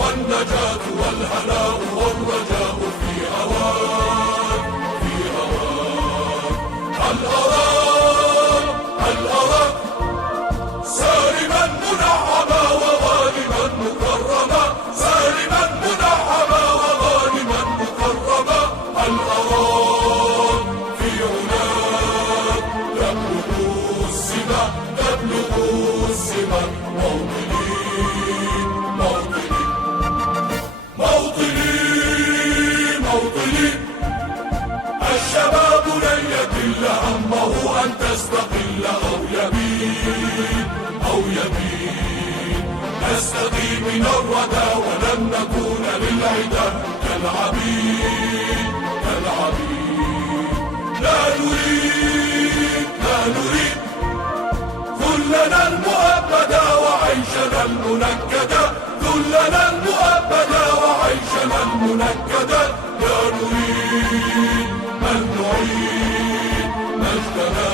والنجاة والهناء والرجاء في هواك في هواك. هل أراك سالما منعما وغانما مكرما، سالما منعما وغانما مكرما. هل أراك في عناك تبلغ السما تبلغ السما. موطني الشباب لن يكل همه أن تستقل أو يبين نستقي من الردى ولن نكون للعدا كالعبيد. لا نريد ذلنا المؤبدا وعيشنا المنكدا، ذلنا المؤبدا وعيشنا المنكدا. لا نريد أن نعيد مجدنا